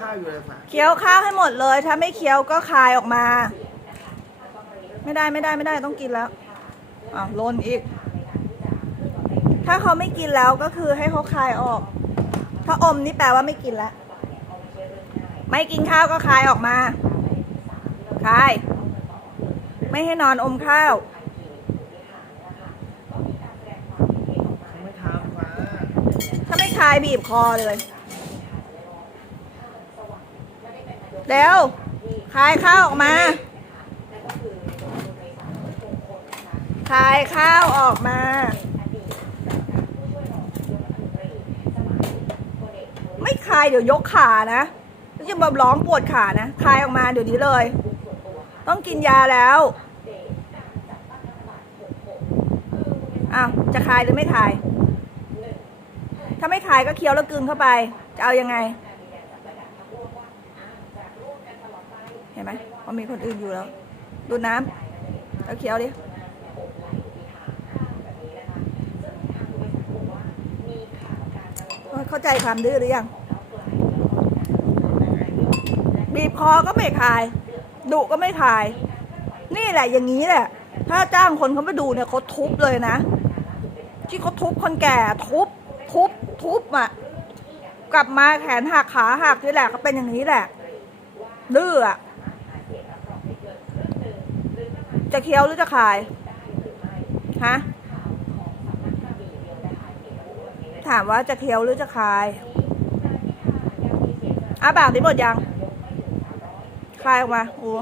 ข้าวอยู่เลยฝาเคี้ยวข้าวให้หมดเลย ถ้าไม่เคี้ยวก็คายออกมา ไม่ได้ไม่ได้ไม่ได้ต้องกินแล้วอ้าวลนอีก ถ้าเขาไม่กินแล้วก็คือให้เขาคายออก ถ้าอมนี่แปลว่าไม่กินแล้วไม่กินข้าวก็คายออกมา คาย ไม่ให้นอนอมข้าวไม่ทำฟ้าถ้าไม่คายบีบคอเลย เร็วคายข้าวออกมาคายข้าวออกมาไม่คายเดี๋ยวยกขานะแล้วจะแบบร้องปวดขานะคายออกมาเดี๋ยวนี้เลย ต้องกินยาแล้วอ้าวจะคายหรือไม่คาย ถ้าไม่คายก็เคี้ยวแล้วกลืนเข้าไป จะเอายังไง เห็นไหมว่ามีคนอื่นอยู่แล้ว ดูน้ำแล้วเคี้ยวดิเข้าใจความดื้อหรือยัง บีบคอก็ไม่คาย ดุก็ไม่คาย นี่แหละอย่างนี้แหละ ถ้าจ้างคนเขามาดูเนี่ยเขาทุบเลยนะ ที่เขาทุบคนแก่ทุบ ทุบ ทุบอะ กลับมาแขนหักขาหักนี่แหละก็เป็นอย่างนี้แหละดื้ออะ จะเคี้ยวหรือจะคายฮะถามว่าจะเคี้ยวหรือจะคายอ้าปากที่หมดยัง คายออกมาโอ้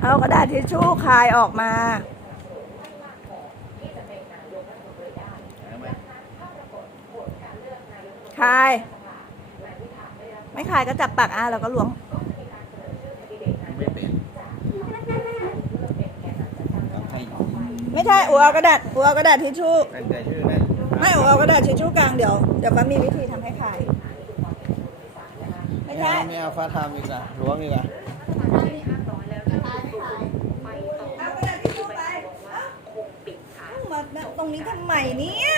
เอากระดาษทิชชู่คายออกมาคาย ไม่คายก็จับปากอ้าแล้วก็ล้วง ไม่เป็นต้องให้ไม่ใช่อัวเอากระดาษอัวเอากระดาษทิชชู่เป็นใจชื่อนั่นไม่อัวเอากระดาษทิชชู่กลางเดี๋ยวเดี๋ยวฟ้ามีวิธีทำให้คายไม่ใช่ไม่เอาฟ้าทำอีกละล้วงอีกละเอากระดาษทิชชู่ไปเอ้ามาตรงนี้ทำไมเนี่ย